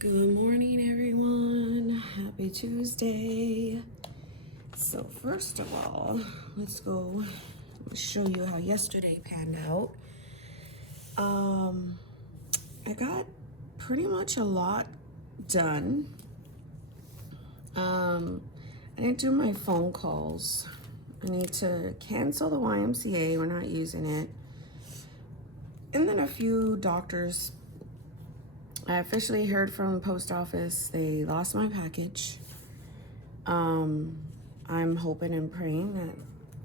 Good morning, everyone. Happy Tuesday. So first of all, let's go show you how yesterday panned out. I got pretty much a lot done. I didn't do my phone calls. I need to cancel the YMCA. We're not using it. And then a few doctors. I officially heard from the post office they lost my package. I'm hoping and praying that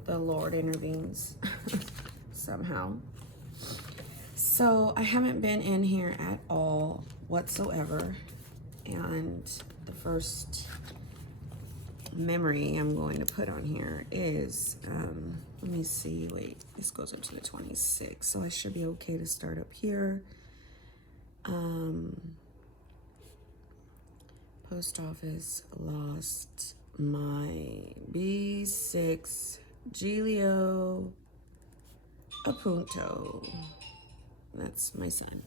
the Lord intervenes somehow. So I haven't been in here at all whatsoever. And the first memory I'm going to put on here is, let me see, wait, this goes up to the 26th. So I should be okay to start up here. Post office lost my B6 Giglio Appunto. That's my son.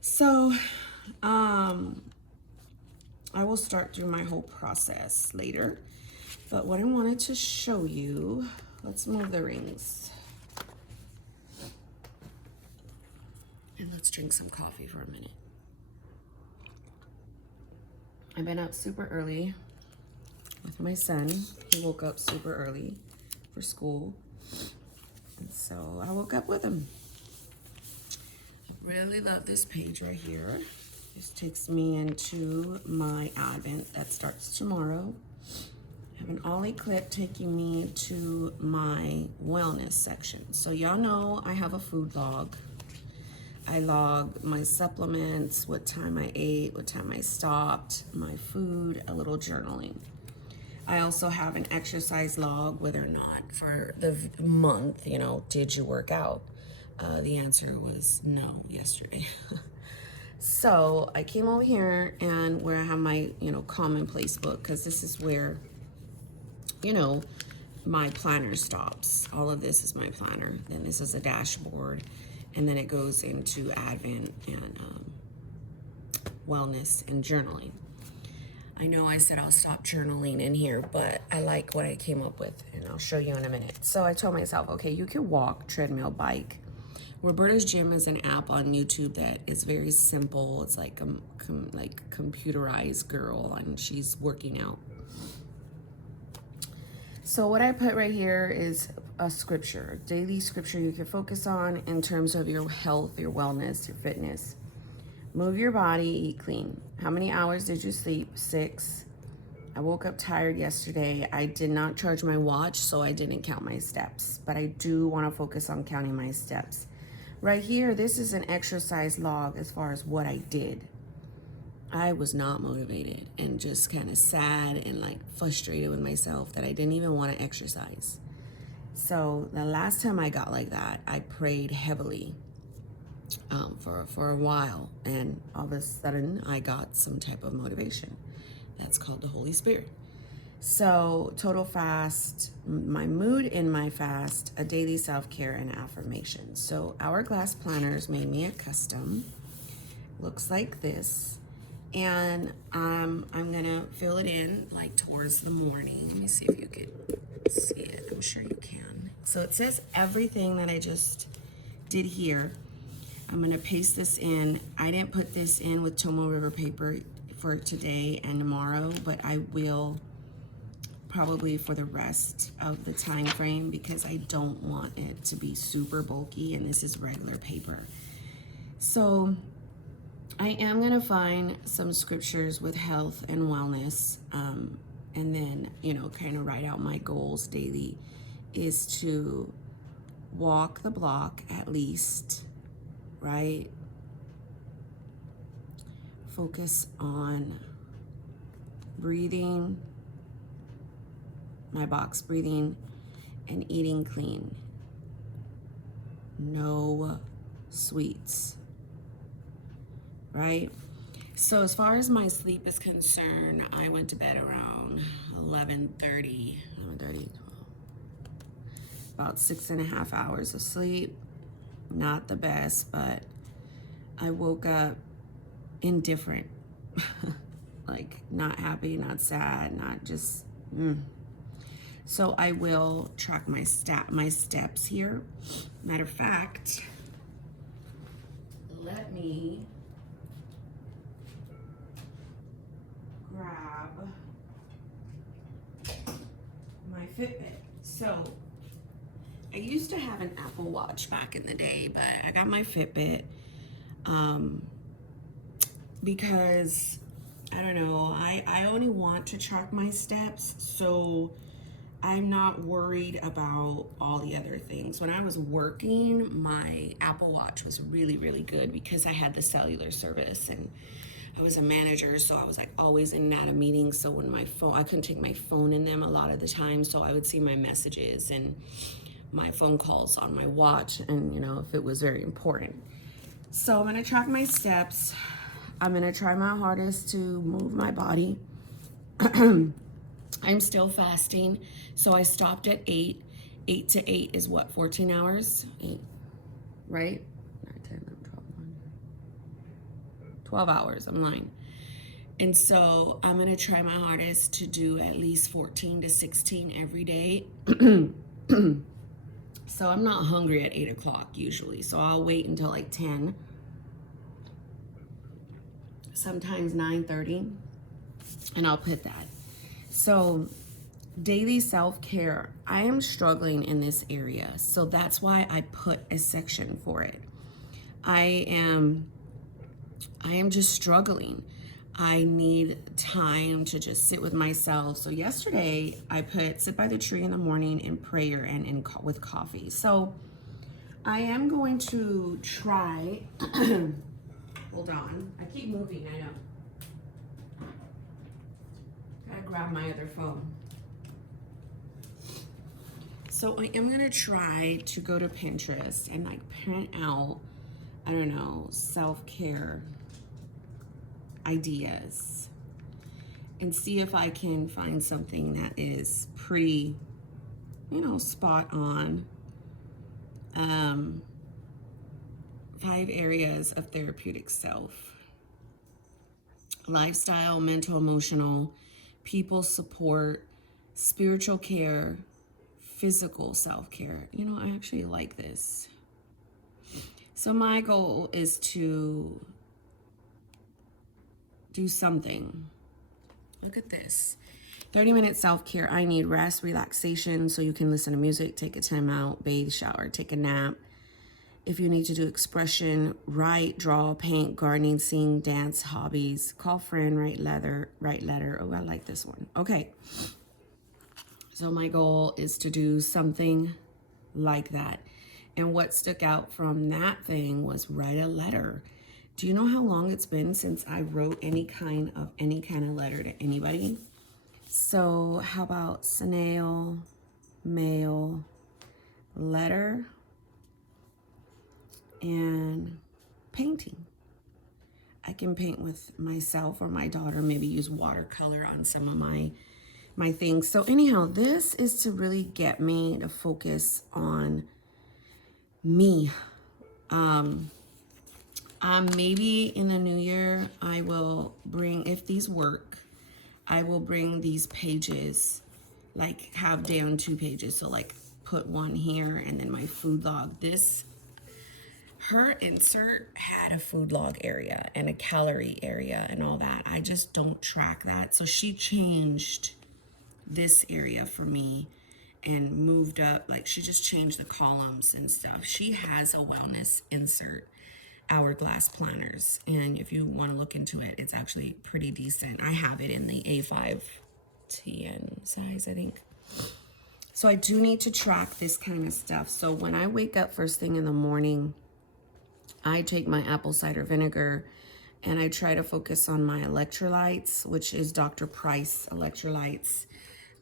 So, I will start through my whole process later. But what I wanted to show you, let's move the rings. And let's drink some coffee for a minute. I've been up super early with my son. He woke up super early for school. And so I woke up with him. I really love this page right here. This takes me into my Advent that starts tomorrow. I have an Ollie clip taking me to my wellness section. So y'all know I have a food log. I log my supplements, what time I ate, what time I stopped, my food, a little journaling. I also have an exercise log, whether or not for the month, did you work out? The answer was no yesterday. So I came over here and where I have my, commonplace book, because this is where, my planner stops. All of this is my planner. Then this is a dashboard. And then it goes into Advent and wellness and journaling. I know I said I'll stop journaling in here, but I like what I came up with, and I'll show you in a minute. So I told myself, okay, you can walk, treadmill, bike. Roberta's Gym is an app on YouTube that is very simple. It's like like computerized girl, and she's working out. So what I put right here is a scripture, daily scripture you can focus on in terms of your health, your wellness, your fitness. Move your body, eat clean. How many hours did you sleep? 6. I woke up tired yesterday. I did not charge my watch, so I didn't count my steps, but I do want to focus on counting my steps. Right here, this is an exercise log as far as what I did. I was not motivated and just kind of sad and frustrated with myself that I didn't even want to exercise. So the last time I got like that, I prayed heavily for a while, and all of a sudden I got some type of motivation. That's called the Holy Spirit. So total fast, my mood in my fast, a daily self-care and affirmation. So Hourglass Planners made me a custom. Looks like this. And I'm gonna fill it in towards the morning. Let me see if you can see it. I'm sure you can. So it says everything that I just did here. I'm gonna paste this in. I didn't put this in with Tomo River paper for today and tomorrow, but I will probably for the rest of the time frame because I don't want it to be super bulky, and this is regular paper. So I am going to find some scriptures with health and wellness, and then, kind of write out my goals daily is to walk the block at least, right? Focus on breathing, my box breathing, and eating clean. No sweets. Right? So as far as my sleep is concerned, I went to bed around 11:30, about 6.5 hours of sleep. Not the best, but I woke up indifferent. like not happy, not sad, not just, So I will track my steps here. Matter of fact, let me grab my Fitbit. So I used to have an Apple Watch back in the day, but I got my Fitbit because I don't know, I only want to track my steps, so I'm not worried about all the other things. When I was working, my Apple Watch was really, really good because I had the cellular service and I was a manager, so I was like always in and out of meetings. So when my phone, I couldn't take my phone in them a lot of the time, so I would see my messages and my phone calls on my watch, and you know, if it was very important. So I'm gonna track my steps. I'm gonna try my hardest to move my body. I'm still fasting, so I stopped at 8. 8 to 8 is what, 14 hours? 8, right? 9, 10, 11, 12, 12 hours, I'm lying. And so I'm gonna try my hardest to do at least 14 to 16 every day. So I'm not hungry at 8 o'clock usually, so I'll wait until like 10, sometimes 9:30, and I'll put that. So daily self-care, I am struggling in this area, so that's why I put a section for it. I am just struggling. I need time to just sit with myself. So yesterday I put sit by the tree in the morning in prayer and with coffee. So I am going to try. Hold on, I keep moving, I know. Gotta grab my other phone. So I am gonna try to go to Pinterest and like print out, I don't know, self-care ideas and see if I can find something that is pretty, you know, spot on. 5 areas of therapeutic self: lifestyle, mental, emotional, people support, spiritual care, physical self-care. You know, I actually like this. So my goal is to do something. Look at this. 30-minute self-care. I need rest, relaxation, so you can listen to music, take a time out, bathe, shower, take a nap. If you need to do expression, write, draw, paint, gardening, sing, dance, hobbies, call friend, write letter. Oh, I like this one. Okay. So my goal is to do something like that. And what stuck out from that thing was write a letter. Do you know how long it's been since I wrote any kind of letter to anybody? So how about snail, mail, letter, and painting. I can paint with myself or my daughter, maybe use watercolor on some of my things. So anyhow, this is to really get me to focus on me. Maybe in the new year, I will bring, if these work, I will bring these pages, like have down 2 pages. So like put one here and then my food log. Her insert had a food log area and a calorie area and all that. I just don't track that. So she changed this area for me and moved up, like she just changed the columns and stuff. She has a wellness insert, hourglass planners, and if you want to look into it, it's actually pretty decent. I have it in the A5 TN size, I think. So I do need to track this kind of stuff. So when I wake up first thing in the morning, I take my apple cider vinegar and I try to focus on my electrolytes, which is Dr. Price electrolytes.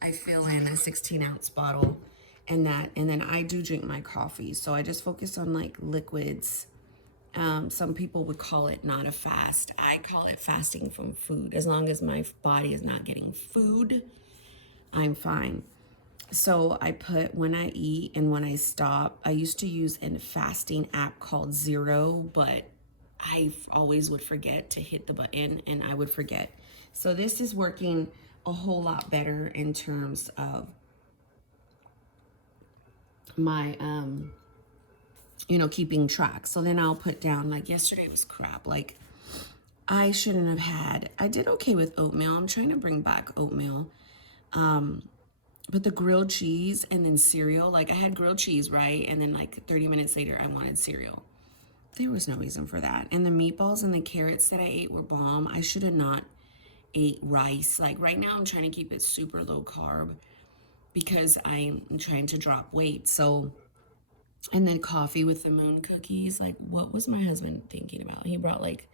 I fill in a 16-ounce bottle and then I do drink my coffee. So I just focus on like liquids. Some people would call it not a fast. I call it fasting from food. As long as my body is not getting food, I'm fine. So I put when I eat and when I stop. I used to use a fasting app called Zero, but I always would forget to hit the button, and I would forget. So this is working a whole lot better in terms of my, you know, keeping track. So then I'll put down, like yesterday was crap. Like I shouldn't have had, I did okay with oatmeal. I'm trying to bring back oatmeal. But the grilled cheese and then cereal, like I had grilled cheese, right? And then like 30 minutes later, I wanted cereal. There was no reason for that. And the meatballs and the carrots that I ate were bomb. I should have not ate rice. Like right now I'm trying to keep it super low carb because I'm trying to drop weight. So, and then coffee with the moon cookies. Like what was my husband thinking about? He brought like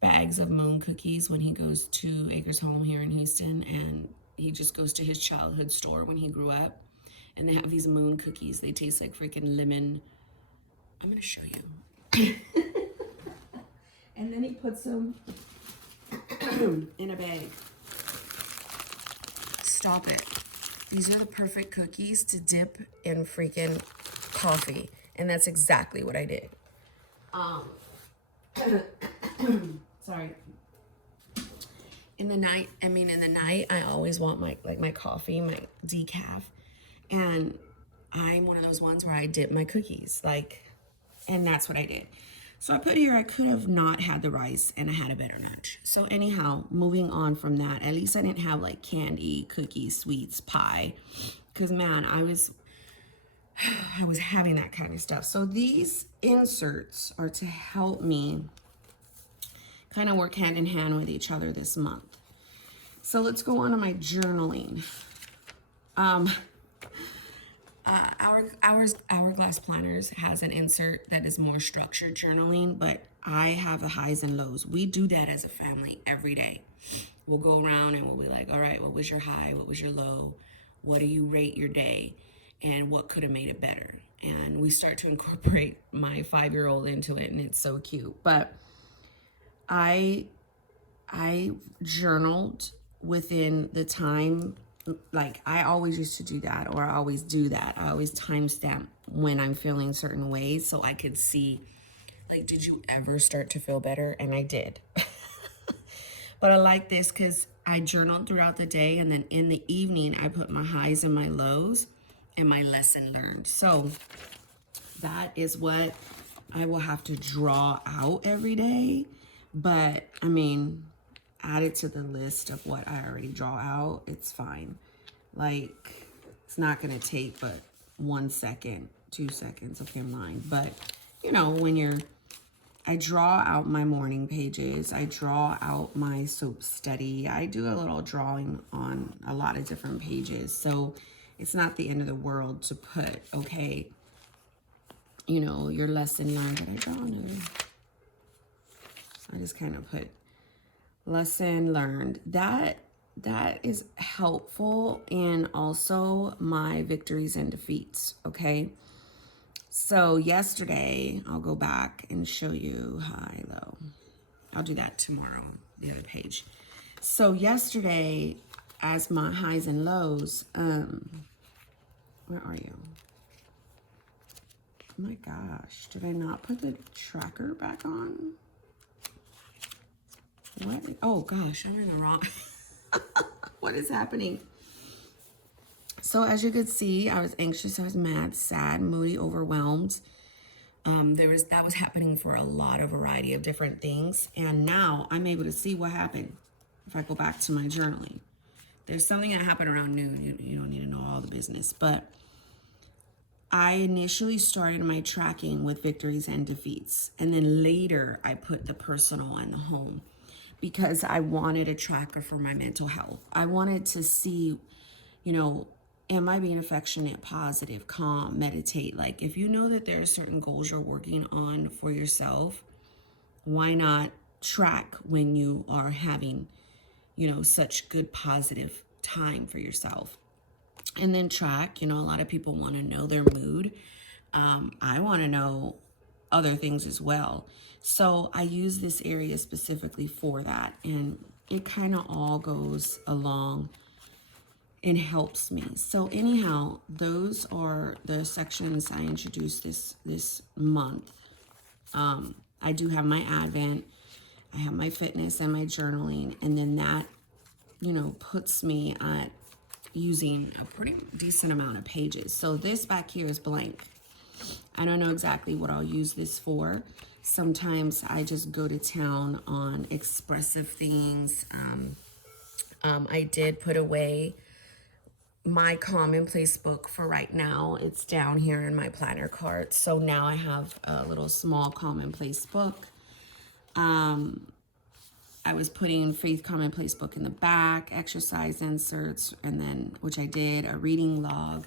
bags of moon cookies when he goes to Acres Home here in Houston, and he just goes to his childhood store when he grew up, and they have these moon cookies. They taste like freaking lemon. I'm gonna show you. And then he puts them in a bag. Stop it. These are the perfect cookies to dip in freaking coffee, and that's exactly what I did. Sorry. In the night, I always want my coffee, my decaf. And I'm one of those ones where I dip my cookies, and that's what I did. So I put here, I could have not had the rice and I had a better lunch. So anyhow, moving on from that, at least I didn't have like candy, cookies, sweets, pie. Because man, I was having that kind of stuff. So these inserts are to help me kind of work hand in hand with each other this month. So let's go on to my journaling. Hourglass Planners has an insert that is more structured journaling, but I have the highs and lows. We do that as a family every day. We'll go around and we'll be like, all right, what was your high? What was your low? What do you rate your day? And what could have made it better? And we start to incorporate my 5-year-old into it, and it's so cute. But I journaled within the time, like I always used to do that, or I always do that. I always timestamp when I'm feeling certain ways so I could see, like, did you ever start to feel better? And I did. But I like this because I journaled throughout the day, and then in the evening I put my highs and my lows and my lesson learned. So that is what I will have to draw out every day. But I mean, add it to the list of what I already draw out. It's fine. Like, it's not going to take but 1 second, 2 seconds. Okay, mine. But, you know, I draw out my morning pages. I draw out my soap study. I do a little drawing on a lot of different pages. So it's not the end of the world to put, okay, you know, your lesson learned. Did I draw another? I just kind of put lesson learned. That is helpful in also my victories and defeats, okay? So yesterday, I'll go back and show you high, low. I'll do that tomorrow, the other page. So yesterday, as my highs and lows, where are you? Oh my gosh, did I not put the tracker back on? What? Oh gosh, I'm in the wrong. What is happening? So as you could see, I was anxious, I was mad, sad, moody, overwhelmed. That was happening for a lot of variety of different things. And now I'm able to see what happened. If I go back to my journaling, there's something that happened around noon. You don't need to know all the business, but I initially started my tracking with victories and defeats. And then later I put the personal and the home, because I wanted a tracker for my mental health. I wanted to see, you know, am I being affectionate, positive, calm, meditate? Like, if you know that there are certain goals you're working on for yourself, why not track when you are having, you know, such good positive time for yourself? And then track, you know, a lot of people want to know their mood. I want to know other things as well. So I use this area specifically for that, and it kind of all goes along and helps me. So anyhow, those are the sections I introduced this month. I do have my Advent, I have my fitness and my journaling, and then that, you know, puts me at using a pretty decent amount of pages. So this back here is blank. I don't know exactly what I'll use this for. Sometimes I just go to town on expressive things. I did put away my commonplace book for right now. It's down here in my planner cart. So now I have a little small commonplace book. I was putting Faith Commonplace book in the back, exercise inserts, and then, which I did, a reading log.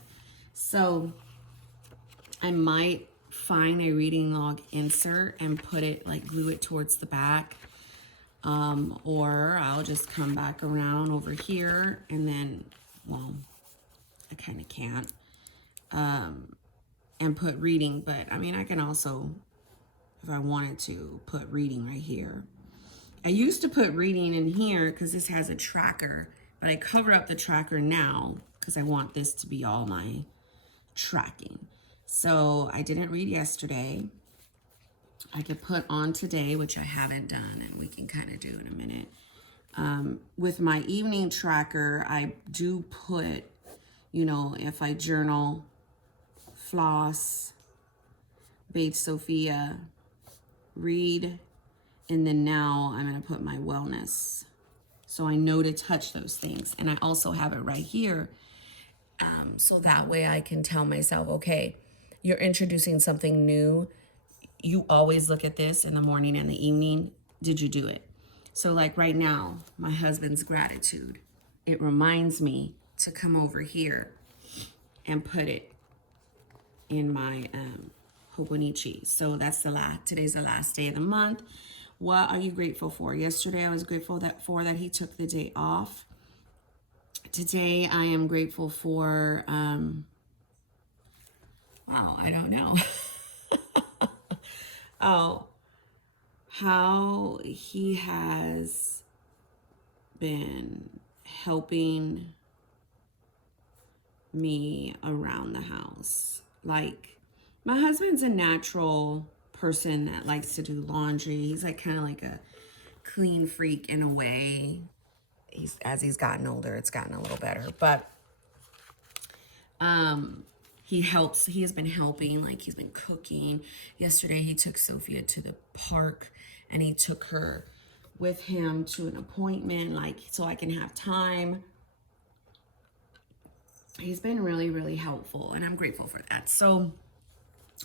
So I might find a reading log insert and put it, like glue it towards the back. Or I'll just come back around over here and then, well, I kind of can't, and put reading, but I mean, I can also, if I wanted to, put reading right here. I used to put reading in here because this has a tracker, but I cover up the tracker now because I want this to be all my tracking. So I didn't read yesterday. I could put on today, which I haven't done, and we can kind of do in a minute. With my evening tracker, I do put, you know, if I journal, floss, bathe Sophia, read, and then now I'm going to put my wellness. So I know to touch those things. And I also have it right here. So that way I can tell myself, okay, you're introducing something new. You always look at this in the morning and the evening. Did you do it? So like right now, my husband's gratitude. It reminds me to come over here and put it in my Hobonichi. So that's today's the last day of the month. What are you grateful for? Yesterday I was grateful that he took the day off. Today I am grateful for wow, I don't know. Oh, how he has been helping me around the house. Like, my husband's a natural person that likes to do laundry. He's like kind of like a clean freak in a way. As he's gotten older, it's gotten a little better, but he has been helping, like he's been cooking. Yesterday he took Sophia to the park and he took her with him to an appointment, like so I can have time. He's been really, really helpful, and I'm grateful for that. So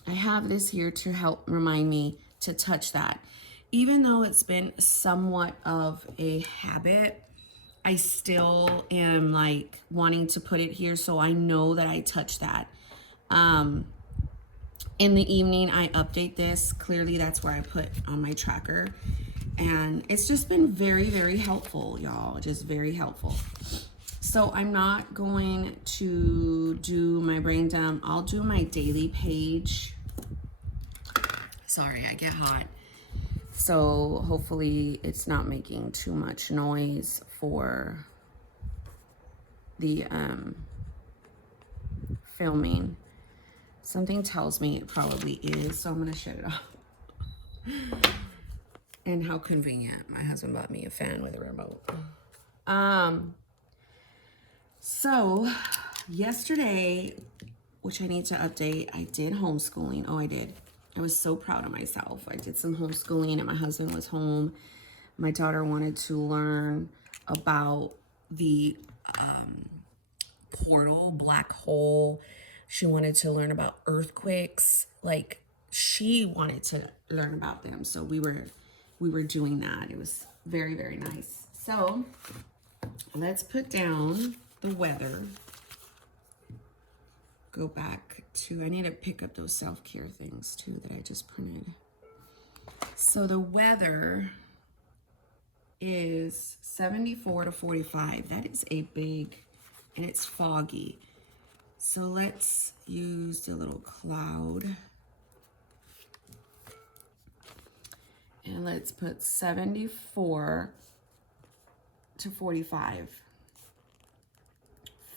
I have this here to help remind me to touch that. Even though it's been somewhat of a habit, I still am like wanting to put it here so I know that I touch that. In the evening, I update this. Clearly, that's where I put on my tracker. And it's just been very, very helpful, y'all. Just very helpful. So I'm not going to do my brain dump. I'll do my daily page. Sorry, I get hot. So hopefully it's not making too much noise for the filming. Something tells me it probably is, so I'm gonna shut it off. And how convenient. My husband bought me a fan with a remote. So yesterday, which I need to update, I did homeschooling. Oh, I did. I was so proud of myself. I did some homeschooling and my husband was home. My daughter wanted to learn about the portal, black hole. She wanted to learn about earthquakes. Like, she wanted to learn about them. So we were doing that. It was very, very nice. So let's put down the weather. Go back to, I need to pick up those self-care things too that I just printed. So the weather is 74 to 45. That is a big, and it's foggy. So let's use the little cloud. And let's put 74 to 45.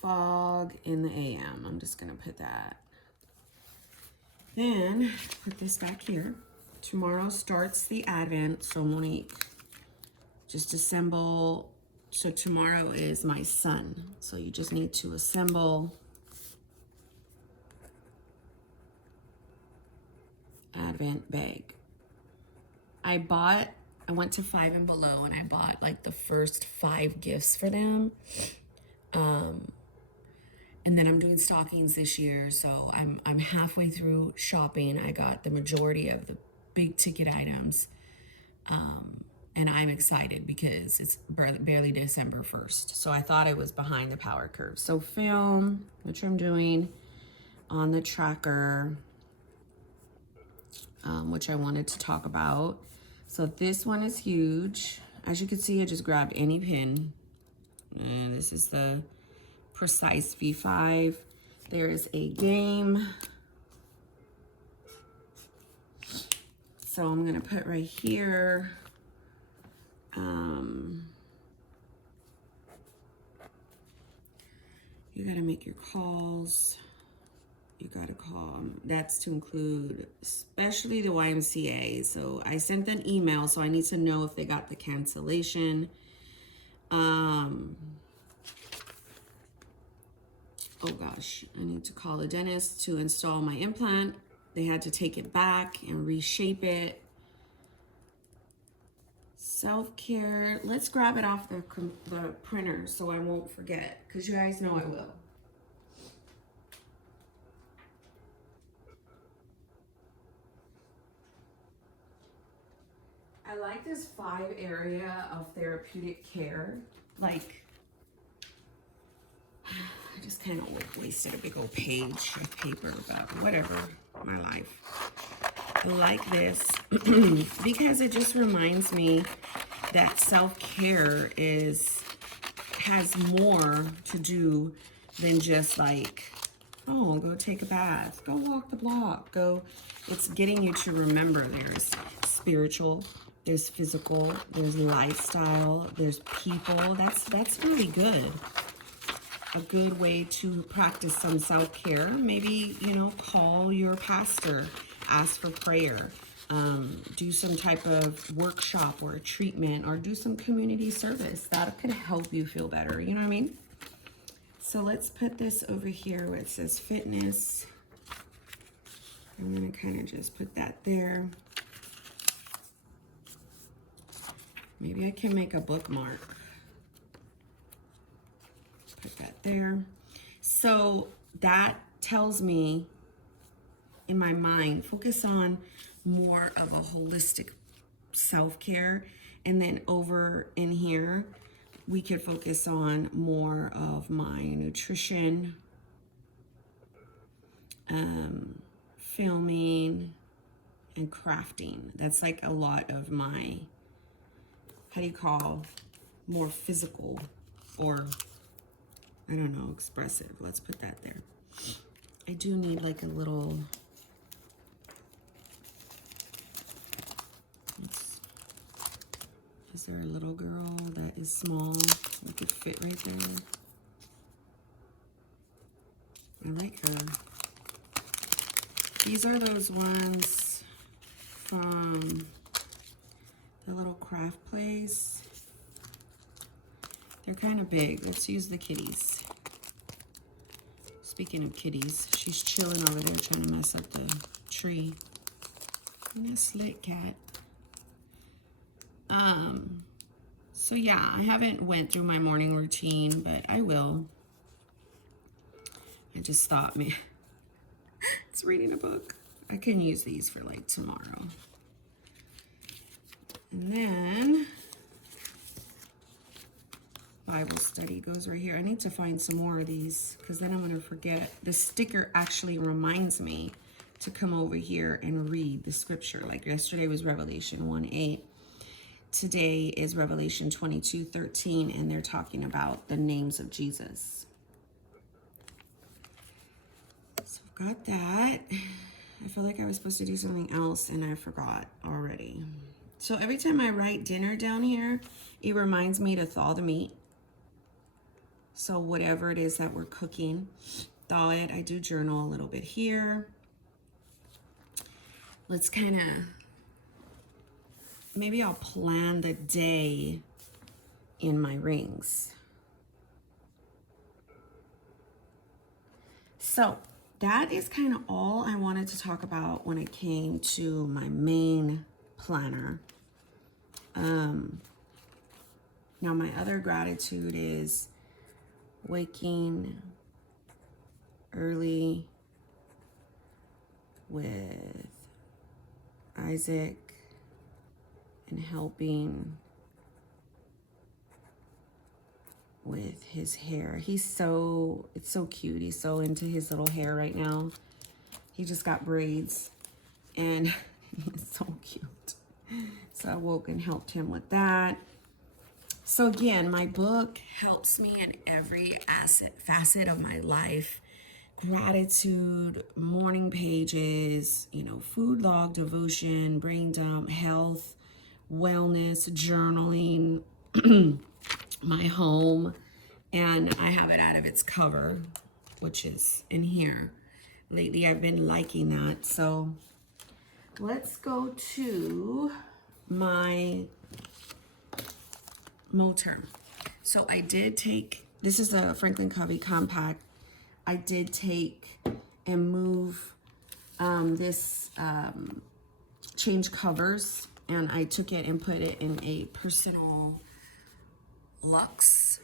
Fog in the AM. I'm just gonna put that. Then put this back here. Tomorrow starts the Advent, so Monique, just assemble. So tomorrow is my son. So you just need to assemble Advent bag. I went to Five and Below and I bought like the first 5 gifts for them. And then I'm doing stockings this year, so I'm halfway through shopping. I got the majority of the big ticket items. And I'm excited because it's barely December 1st. So I thought I was behind the power curve. So film, which I'm doing on the tracker, which I wanted to talk about. So this one is huge. As you can see, I just grabbed any pin. And this is the Precise V5. There is a game. So I'm gonna put right here. You gotta make your calls. You gotta call. That's to include especially the YMCA. So I sent an email, so I need to know if they got the cancellation. Oh gosh, I need to call the dentist to install my implant. They had to take it back and reshape it. Self-care. Let's grab it off the printer so I won't forget, because you guys know I will. I like this 5 area of therapeutic care. Like, I just kind of wasted a big old page of paper, but whatever, my life. I like this because it just reminds me that self-care has more to do than just like, oh, go take a bath, go walk the block, it's getting you to remember there's spiritual, there's physical, there's lifestyle, there's people. That's really good. A good way to practice some self-care. Maybe, call your pastor, ask for prayer, do some type of workshop or a treatment, or do some community service. That could help you feel better, you know what I mean? So let's put this over here where it says fitness. I'm gonna kind of just put that there. Maybe I can make a bookmark. Put that there. So that tells me in my mind, focus on more of a holistic self-care. And then over in here, we could focus on more of my nutrition, filming, and crafting. That's like a lot of my, how do you call, more physical, or I don't know, expressive. Let's put that there. I do need like a little, is there a little girl that is small? We could fit right there. I like her. These are those ones from the little craft place. They're kind of big. Let's use the kitties. Speaking of kitties, she's chilling over there trying to mess up the tree. And a slick cat. So yeah, I haven't went through my morning routine, but I will. I just thought, man, it's reading a book. I can use these for like tomorrow. And then Bible study goes right here. I need to find some more of these because then I'm going to forget. The sticker actually reminds me to come over here and read the scripture. Like yesterday was Revelation 1:8. Today is Revelation 22:13, and they're talking about the names of Jesus. So I've got that. I feel like I was supposed to do something else and I forgot already. So every time I write dinner down here, it reminds me to thaw the meat. So whatever it is that we're cooking, thaw it. I do journal a little bit here. Let's kind of maybe I'll plan the day in my rings. So that is kind of all I wanted to talk about when it came to my main planner. Now my other gratitude is waking early with Isaac and helping with his hair. It's so cute. He's so into his little hair right now. He just got braids and he's so cute. So I woke and helped him with that. So again, my book helps me in every facet of my life. Gratitude, morning pages, food log, devotion, brain dump, health, wellness, journaling, my home, and I have it out of its cover, which is in here. Lately, I've been liking that. So let's go to my Moterm. So I did take, this is a Franklin Covey compact. I did take and move change covers, and I took it and put it in a personal Luxe,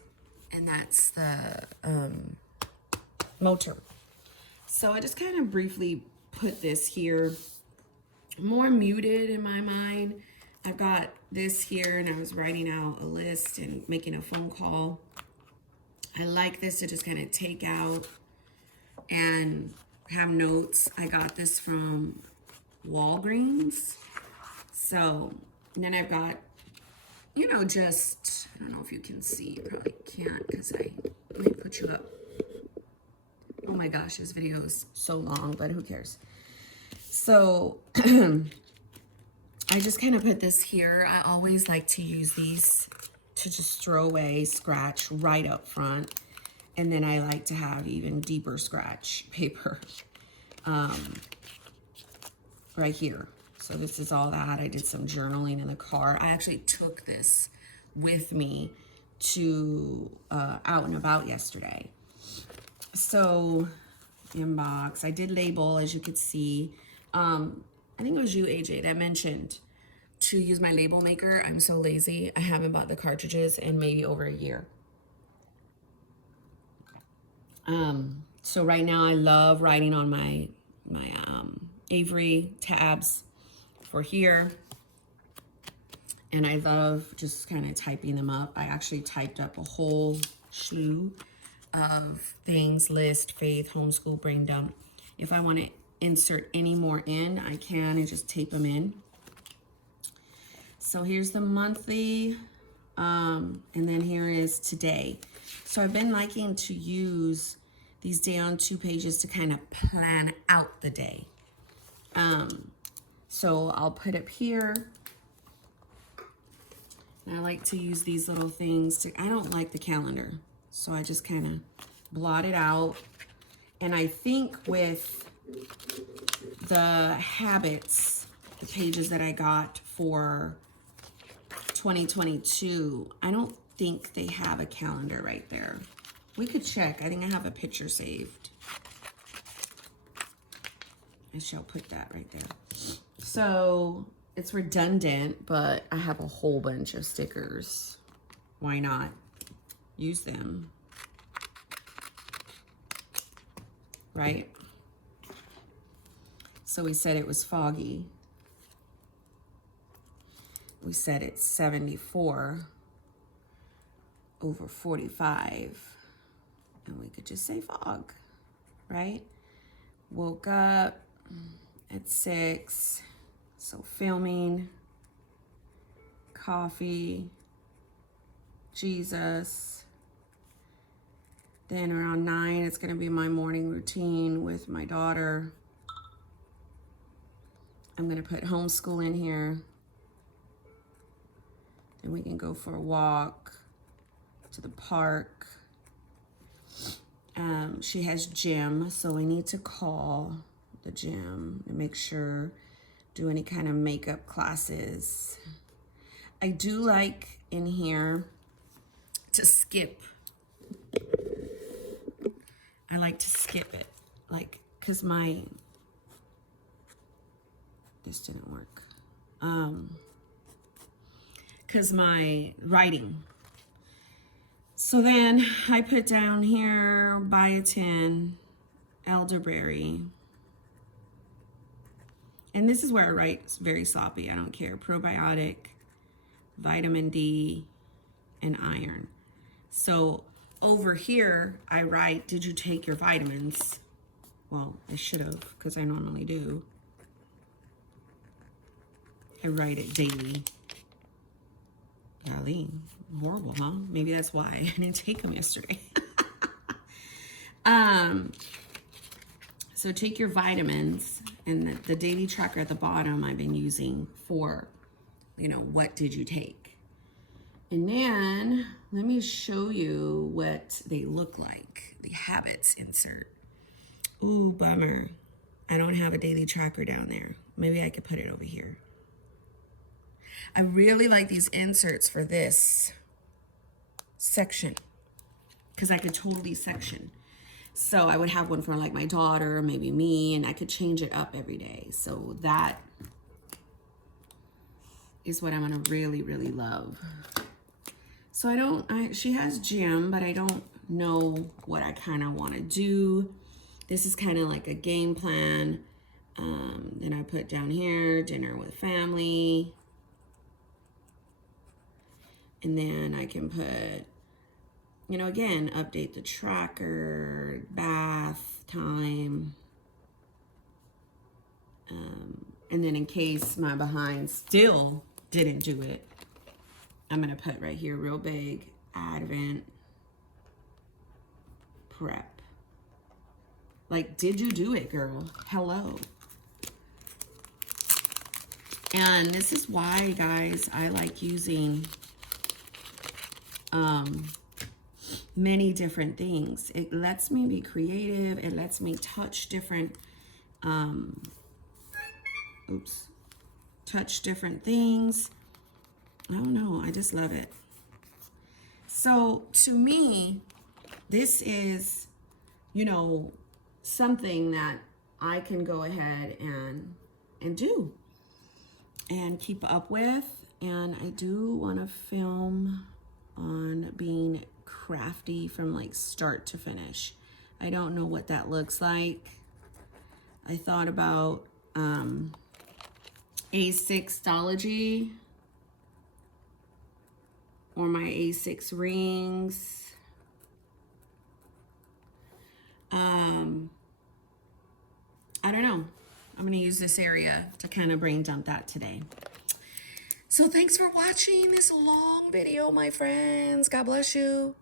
and that's the Moterm. So I just kind of briefly put this here, more muted in my mind. I've got this here, and I was writing out a list and making a phone call. I like this to just kind of take out and have notes. I got this from Walgreens. So, and then I've got, just, I don't know if you can see, you probably can't because let me put you up. Oh my gosh, this video is so long, but who cares? So, I just kind of put this here. I always like to use these to just throw away, scratch right up front. And then I like to have even deeper scratch paper right here. So this is all that. I did some journaling in the car. I actually took this with me to out and about yesterday. So inbox, I did label, as you could see. I think it was you, AJ, that mentioned to use my label maker. I'm so lazy. I haven't bought the cartridges in maybe over a year. So right now I love writing on my Avery tabs for here. And I love just kind of typing them up. I actually typed up a whole slew of things: list, faith, homeschool, brain dump. If I want to insert any more in, I can, and just tape them in. So here's the monthly, and then here is today. So I've been liking to use these day on 2 pages to kind of plan out the day. So I'll put up here. And I like to use these little things to, I don't like the calendar. So I just kind of blot it out. And I think with the habits, the pages that I got for 2022, I don't think they have a calendar right there. We could check. I think I have a picture saved. I shall put that right there. So it's redundant, but I have a whole bunch of stickers. Why not use them? Right? So we said it was foggy. We said it's 74 over 45. And we could just say fog, right? Woke up at 6. So filming, coffee, Jesus. Then around 9, it's gonna be my morning routine with my daughter. I'm gonna put homeschool in here. Then we can go for a walk to the park. She has gym, so we need to call the gym and make sure, do any kind of makeup classes. I do like in here to skip. I like to skip it, like, cause this didn't work. Cause my writing. So then I put down here biotin, elderberry. And this is where I write very sloppy, I don't care. Probiotic, vitamin D, and iron. So over here, I write, did you take your vitamins? Well, I should have, because I normally do. I write it daily. Golly, horrible, huh? Maybe that's why I didn't take them yesterday. So take your vitamins, and the daily tracker at the bottom I've been using for, you know, what did you take? And then let me show you what they look like, the habits insert. Ooh, bummer. I don't have a daily tracker down there. Maybe I could put it over here. I really like these inserts for this section because I could totally section. So I would have one for like my daughter, maybe me, and I could change it up every day. So that is what I'm gonna really, really love. So she has gym, but I don't know what I kind of want to do. This is kind of like a game plan. Then I put down here, dinner with family. And then I can put, you know, again, update the tracker, bath time. And then in case my behind still didn't do it, I'm going to put right here real big, Advent prep. Like, did you do it, girl? Hello. And this is why, guys, I like using many different things. It lets me be creative. It lets me touch different, touch different things. I don't know. I just love it. So to me, this is, you know, something that I can go ahead and do and keep up with. And I do want to film on being crafty from like start to finish. I don't know what that looks like. I thought about A6 Stalogy or my A6 rings. I don't know. I'm gonna use this area to kind of brain dump that today. So thanks for watching this long video, my friends. God bless you.